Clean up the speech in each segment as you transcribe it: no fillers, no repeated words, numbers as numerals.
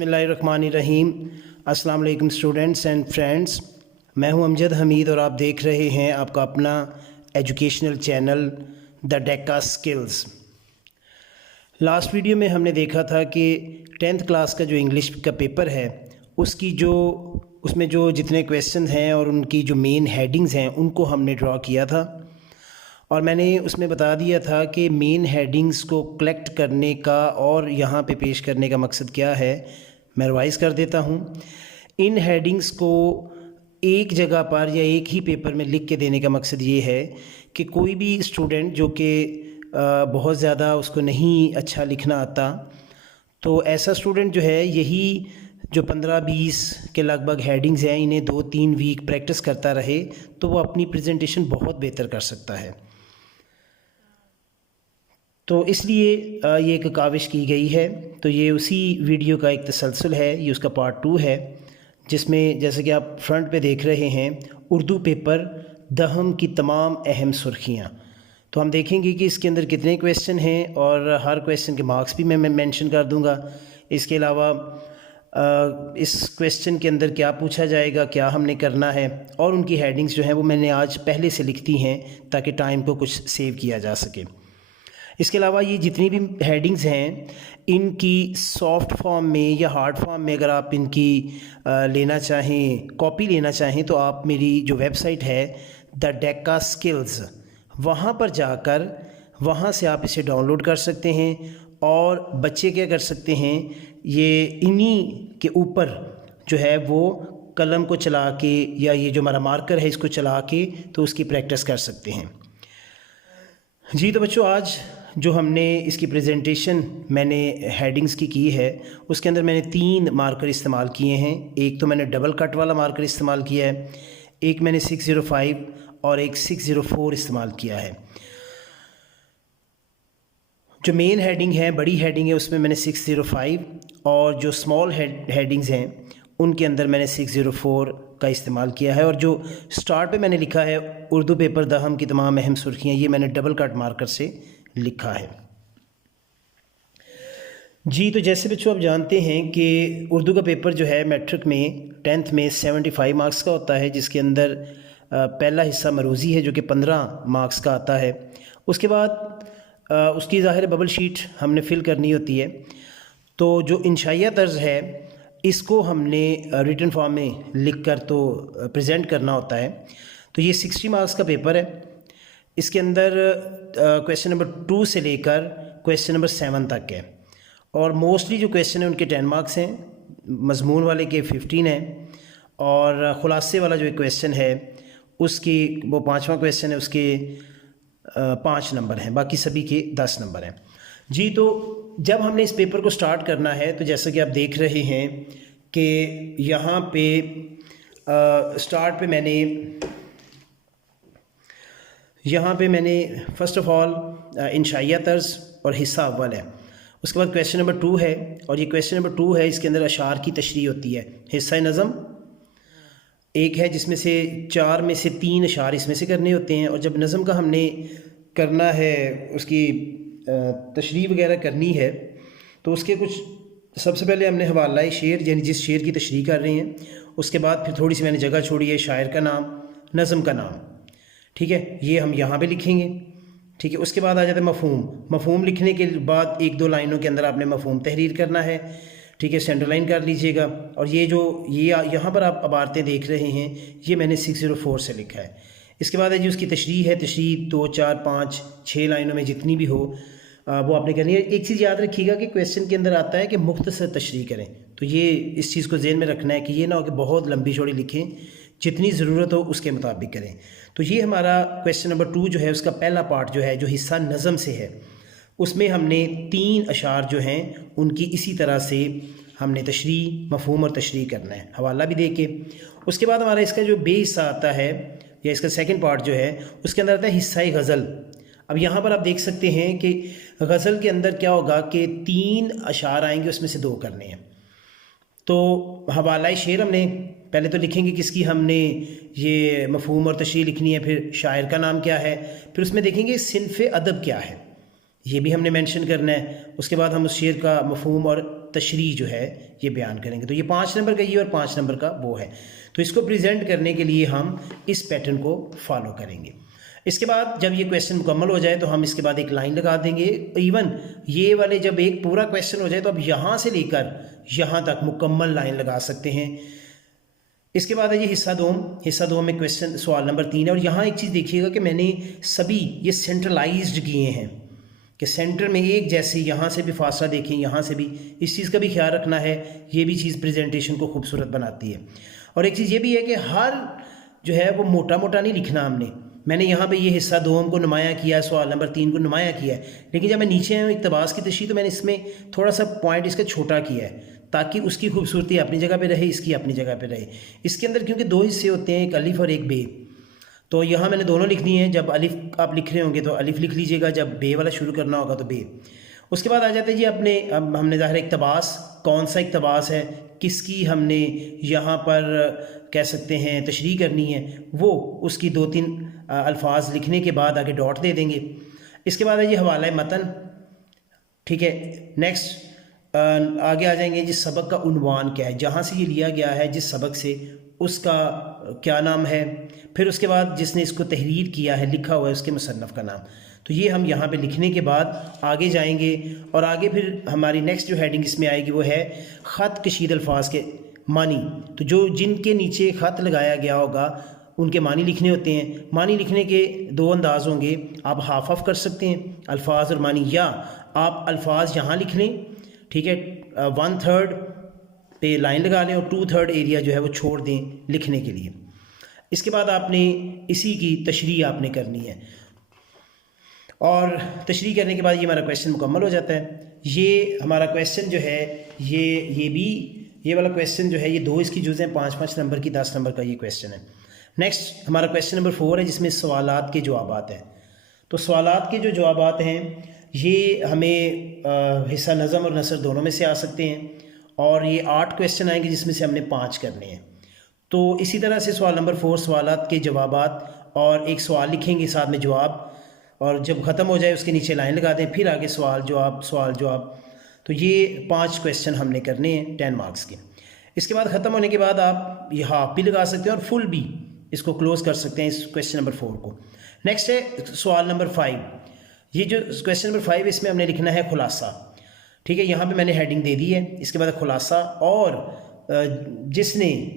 बिस्मिल्लाहिर्रहमानिर्रहीम। अस्सलाम वालेकुम स्टूडेंट्स एंड फ्रेंड्स, मैं हूं अमजद हमीद और आप देख रहे हैं आपका अपना educational channel the Deka skills. Last video में हमने देखा था कि 10th क्लास का जो इंग्लिश का पेपर है उसमें जो जितने क्वेश्चन हैं और उनकी जो मेन हेडिंग्स हैं उनको हमने ड्रॉ किया था और मैंने उसमें बता दिया था कि मेन हेडिंग्स को कलेक्ट करने का और यहाँ पे पेश करने का मकसद क्या है। मैं रिवाइज़ कर देता हूँ। इन हेडिंग्स को एक जगह पर या एक ही पेपर में लिख के देने का मकसद ये है कि कोई भी स्टूडेंट जो कि बहुत ज़्यादा उसको नहीं अच्छा लिखना आता, तो ऐसा स्टूडेंट जो है यही जो 15-20 के लगभग हेडिंग्स हैं इन्हें 2-3 वीक प्रैक्टिस करता रहे तो वो अपनी प्रेजेंटेशन बहुत बेहतर कर सकता है। तो इसलिए ये एक काविश की गई है। तो ये उसी वीडियो का एक तसलसल है, ये उसका पार्ट 2 है, जिसमें जैसे कि आप फ्रंट पे देख रहे हैं उर्दू पेपर दहम की तमाम अहम सुर्खियाँ। तो हम देखेंगे कि इसके अंदर कितने क्वेश्चन हैं और हर क्वेश्चन के मार्क्स भी मैं मेंशन कर दूंगा। इसके अलावा इस क्वेश्चन के अंदर क्या पूछा जाएगा, क्या हमने करना है, और उनकी हेडिंग्स जो हैं वो मैंने आज पहले से लिख दी हैं ताकि टाइम को कुछ सेव किया जा सके। इसके अलावा ये जितनी भी हेडिंग्स हैं इनकी सॉफ्ट फॉर्म में या हार्ड फॉर्म में अगर आप इनकी लेना चाहें, कॉपी लेना चाहें, तो आप मेरी जो वेबसाइट है द डेका स्किल्स, वहाँ पर जाकर वहाँ से आप इसे डाउनलोड कर सकते हैं। और बच्चे क्या कर सकते हैं, ये इन्हीं के ऊपर जो है वो कलम को चला के या ये जो हमारा मार्कर है इसको चला के तो उसकी प्रैक्टिस कर सकते हैं। जी तो बच्चों, आज जो हमने इसकी प्रेजेंटेशन मैंने हेडिंग्स की है उसके अंदर मैंने 3 मार्कर इस्तेमाल किए हैं। एक तो मैंने डबल कट वाला मार्कर इस्तेमाल किया है, एक मैंने 605 और एक 604 इस्तेमाल किया है। जो मेन हेडिंग है, बड़ी हेडिंग है, उसमें मैंने 605 और जो स्मॉल हेडिंग्स हैं उनके अंदर मैंने 604 का इस्तेमाल किया है। और जो स्टार्ट पे मैंने लिखा है उर्दू पेपर दहम की तमाम अहम सुर्खियाँ, ये मैंने डबल कट मार्कर से लिखा है। जी तो जैसे बच्चों आप जानते हैं कि उर्दू का पेपर जो है मैट्रिक में 10th में 75 मार्क्स का होता है, जिसके अंदर पहला हिस्सा मरूज़ी है जो कि 15 मार्क्स का आता है। उसके बाद उसकी ज़ाहिर बबल शीट हमने फ़िल करनी होती है। तो जो इंशाइया तर्ज है इसको हमने रिटन फॉर्म में लिख कर तो प्रेजेंट करना होता है। तो ये 60 मार्क्स का पेपर है। इसके अंदर क्वेश्चन नंबर 2 से लेकर क्वेश्चन नंबर 7 तक है और मोस्टली जो क्वेश्चन है उनके 10 मार्क्स हैं, मजमून वाले के 15 हैं और ख़ुलासे वाला जो एक क्वेश्चन है उसकी वो 5वां क्वेश्चन है, उसके 5 नंबर हैं, बाकी सभी के 10 नंबर हैं। जी तो जब हमने इस पेपर को स्टार्ट करना है तो जैसा कि आप देख रहे हैं कि यहाँ पे स्टार्ट पे मैंने फ़र्स्ट ऑफ़ ऑल इंशाइया तर्ज और हिस्सा अव्वल है। उसके बाद क्वेश्चन नंबर 2 है और ये क्वेश्चन नंबर 2 है, इसके अंदर अशार की तशरीह होती है। हिस्सा नज़म एक है जिसमें से 4 में से 3 अशार इसमें से करने होते हैं और जब नज़म का हमने करना है, उसकी तशरीह वगैरह करनी है, तो उसके कुछ सबसे पहले हमने हवाला शेर यानी जिस शेर की तशरीह कर रहे हैं, उसके बाद फिर थोड़ी सी मैंने जगह छोड़ी है, शायर का नाम, नज़म का नाम, ठीक है, ये हम यहाँ पे लिखेंगे, ठीक है। उसके बाद आ जाता है मफ़हूम लिखने के बाद 1-2 लाइनों के अंदर आपने मफ़हूम तहरीर करना है, ठीक है, सेंटर लाइन कर लीजिएगा। और ये यहाँ पर आप इबारतें देख रहे हैं ये मैंने 604 से लिखा है। इसके बाद है जी उसकी तशरीह है, तशरीह 2, 4, 5, 6 लाइनों में जितनी भी हो वो आपने करनी है। एक चीज़ याद रखिएगा कि क्वेश्चन के अंदर आता है कि मुख्तसर तशरीह करें, तो ये इस चीज़ को ज़हन में रखना है कि ये ना हो कि बहुत लंबी चौड़ी लिखें, जितनी ज़रूरत हो उसके मुताबिक करें। तो ये हमारा क्वेश्चन नंबर 2 जो है उसका पहला पार्ट जो है, जो हिस्सा नज़म से है, उसमें हमने 3 अशार जो हैं उनकी इसी तरह से हमने तशरीह, मफ़हूम और तशरीह करना है, हवाला भी दे के। उसके बाद हमारा इसका जो बे हिस्सा आता है या इसका सेकंड पार्ट जो है उसके अंदर आता है हिस्सा गज़ल। अब यहाँ पर आप देख सकते हैं कि गज़ल के अंदर क्या होगा कि 3 अशार आएंगे, उसमें से 2 करने हैं। तो हवाला शेर हमने पहले तो लिखेंगे किसकी, हमने ये मफ़हूम और तशरीह लिखनी है, फिर शायर का नाम क्या है, फिर उसमें देखेंगे सिन्फ़ अदब क्या है, ये भी हमने मेंशन करना है। उसके बाद हम उस शेर का मफ़हूम और तशरीह जो है ये बयान करेंगे। तो ये 5 नंबर का ये और 5 नंबर का वो है। तो इसको प्रेजेंट करने के लिए हम इस पैटर्न को फॉलो करेंगे। इसके बाद जब ये क्वेश्चन मुकम्मल हो जाए तो हम इसके बाद एक लाइन लगा देंगे। इवन ये वाले जब एक पूरा क्वेश्चन हो जाए तो अब यहाँ से लेकर यहाँ तक मुकम्मल लाइन लगा सकते हैं। इसके बाद है ये हिस्सा दो में क्वेश्चन सवाल नंबर 3 है। और यहाँ एक चीज़ देखिएगा कि मैंने सभी ये सेंट्रलाइज्ड किए हैं कि सेंटर में एक जैसे, यहाँ से भी फासला देखें, यहाँ से भी, इस चीज़ का भी ख्याल रखना है। ये भी चीज़ प्रेजेंटेशन को खूबसूरत बनाती है। और एक चीज़ ये भी है कि हर जो है वो मोटा मोटा नहीं लिखना हमने। मैंने यहाँ पे ये हिस्सा 2 को नुमाया किया, सवाल नंबर 3 को नुमाया किया है, लेकिन जब मैं नीचे आया इक़्तिबास की तशरीह तो मैंने इसमें थोड़ा सा पॉइंट इसका छोटा किया है ताकि उसकी खूबसूरती अपनी जगह पे रहे, इसकी अपनी जगह पे रहे। इसके अंदर क्योंकि 2 हिस्से होते हैं, एक अलिफ और एक बे, तो यहाँ मैंने दोनों लिख दिए हैं। जब अलिफ आप लिख रहे होंगे तो अलिफ लिख लीजिएगा, जब बे वाला शुरू करना होगा तो बे। उसके बाद आ जाते हैं जी अपने, अब हमने ज़ाहिर इक़्तिबास, कौन सा इक़्तिबास है, किसकी हमने यहाँ पर कह सकते हैं तशरीह करनी है, वो उसकी 2-3 अल्फाज लिखने के बाद आगे डॉट दे देंगे। इसके बाद है ये हवाला मतन, ठीक है। नेक्स्ट आगे आ जाएंगे जी सबक का उन्वान क्या है, जहाँ से ये लिया गया है जिस सबक से, उसका क्या नाम है। फिर उसके बाद जिसने इसको तहरीर किया है, लिखा हुआ है, उसके मुसन्नफ़ का नाम। तो ये हम यहाँ पे लिखने के बाद आगे जाएंगे और आगे फिर हमारी नेक्स्ट जो हेडिंग इसमें आएगी वो है ख़त कशीद अल्फाज के मानी। तो जो जिनके नीचे ख़त लगाया गया होगा उनके मानी लिखने होते हैं। मानी लिखने के 2 अंदाज होंगे, आप हाफ ऑफ कर सकते हैं अल्फाज और मानी, या आप अल्फाज यहाँ लिख लें, ठीक है, 1/3 पे लाइन लगा लें और 2/3 एरिया जो है वो छोड़ दें लिखने के लिए। इसके बाद आपने इसी की तशरीह आपने करनी है और तशरीह करने के बाद ये हमारा क्वेश्चन मुकम्मल हो जाता है। ये हमारा क्वेश्चन जो है ये वाला क्वेश्चन जो है, ये 2 इसकी जुज़ हैं, 5-5 नंबर की, 10 नंबर का ये क्वेश्चन है। नेक्स्ट हमारा क्वेश्चन नंबर 4 है जिसमें सवालात के जवाबात हैं। तो सवालात के जो जवाबात हैं ये हमें हिस्सा नज़म और नसर दोनों में से आ सकते हैं और ये 8 क्वेश्चन आएंगे जिसमें से हमने 5 करने हैं। तो इसी तरह से सवाल नंबर 4 सवालात के जवाबात और एक सवाल लिखेंगे साथ में जवाब, और जब ख़त्म हो जाए उसके नीचे लाइन लगा दें, फिर आगे सवाल जवाब। तो ये 5 क्वेश्चन हमने करने हैं 10 मार्क्स के। इसके बाद ख़त्म होने के बाद आप ये हाफ भी लगा सकते हैं और फुल भी इसको क्लोज़ कर सकते हैं इस क्वेश्चन नंबर 4 को। नेक्स्ट है सवाल नंबर 5। ये जो क्वेश्चन नंबर 5 इसमें हमने लिखना है खुलासा, ठीक है। यहाँ पे मैंने हेडिंग दे दी है। इसके बाद खुलासा और जिसने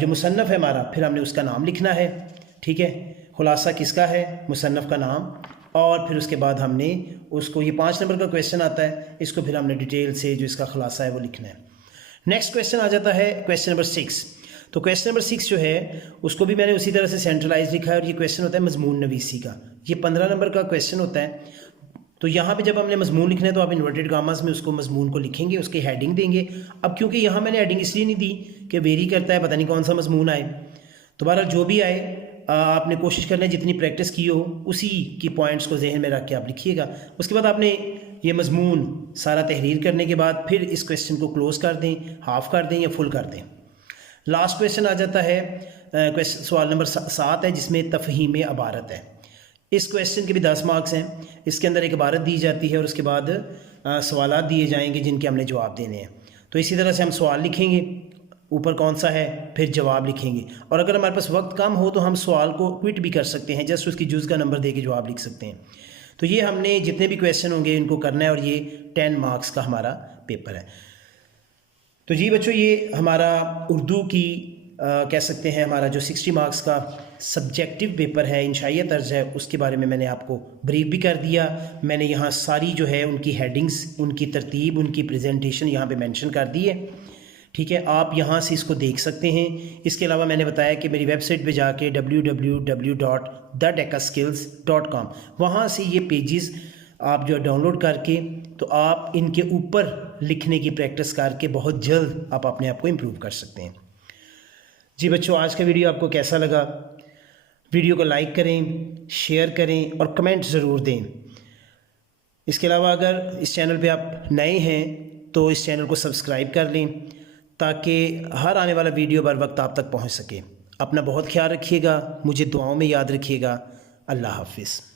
जो मुसन्नफ़ है हमारा, फिर हमने उसका नाम लिखना है, ठीक है। खुलासा किसका है, मुसन्नफ़ का नाम, और फिर उसके बाद हमने उसको, ये 5 नंबर का क्वेश्चन आता है, इसको फिर हमने डिटेल से जो इसका खुलासा है वो लिखना है। नेक्स्ट क्वेश्चन आ जाता है क्वेश्चन नंबर 6। तो क्वेश्चन नंबर 6 जो है उसको भी मैंने उसी तरह से सेंट्रलाइज लिखा है और ये क्वेश्चन होता है मजमून नवीसी का। ये 15 नंबर का क्वेश्चन होता है। तो यहाँ पे जब हमने मजमून लिखना है तो आप इन्वर्टेड गामास में उसको मजमून को लिखेंगे, उसकी हेडिंग देंगे। अब क्योंकि यहाँ मैंने हेडिंग इसलिए नहीं दी कि वेरी करता है, पता नहीं कौन सा मजमून आए, तो बहरहाल जो भी आए आपने कोशिश करना है जितनी प्रैक्टिस की हो उसी की पॉइंट्स को जहन में रख के आप लिखिएगा। उसके बाद आपने ये मजमून सारा तहरीर करने के बाद फिर इस क्वेश्चन को क्लोज़ कर दें, हाफ कर दें या फुल कर दें। लास्ट क्वेश्चन आ जाता है क्वेश्चन सवाल नंबर 7 है जिसमें तफ़हीम इबारत है। इस क्वेश्चन के भी 10 मार्क्स हैं। इसके अंदर एक इबारत दी जाती है और उसके बाद सवालात दिए जाएंगे जिनके हमने जवाब देने हैं। तो इसी तरह से हम सवाल लिखेंगे, ऊपर कौन सा है, फिर जवाब लिखेंगे। और अगर हमारे पास वक्त कम हो तो हम सवाल को क्विट भी कर सकते हैं, जस्ट उसकी जुज़ का नंबर दे के जवाब लिख सकते हैं। तो ये हमने जितने भी क्वेश्चन होंगे इनको करना है और ये 10 मार्क्स का हमारा पेपर है। तो जी बच्चों, ये हमारा उर्दू की कह सकते हैं हमारा जो 60 मार्क्स का सब्जेक्टिव पेपर है, इंशाइया तर्ज है, उसके बारे में मैंने आपको ब्रीफ भी कर दिया। मैंने यहाँ सारी जो है उनकी हेडिंग्स, उनकी तरतीब, उनकी प्रेजेंटेशन यहाँ पे मेंशन कर दी है, ठीक है। आप यहाँ से इसको देख सकते हैं। इसके अलावा मैंने बताया कि मेरी वेबसाइट पे जाके www.thedeccaskills.com वहाँ से ये पेजेस आप जो डाउनलोड करके तो आप इनके ऊपर लिखने की प्रैक्टिस करके बहुत जल्द आप अपने आप को इम्प्रूव कर सकते हैं। जी बच्चों, आज का वीडियो आपको कैसा लगा? वीडियो को लाइक करें, शेयर करें और कमेंट ज़रूर दें। इसके अलावा अगर इस चैनल पे आप नए हैं तो इस चैनल को सब्सक्राइब कर लें ताकि हर आने वाला वीडियो बर वक्त आप तक पहुंच सके। अपना बहुत ख्याल रखिएगा, मुझे दुआओं में याद रखिएगा। अल्लाह हाफिज़।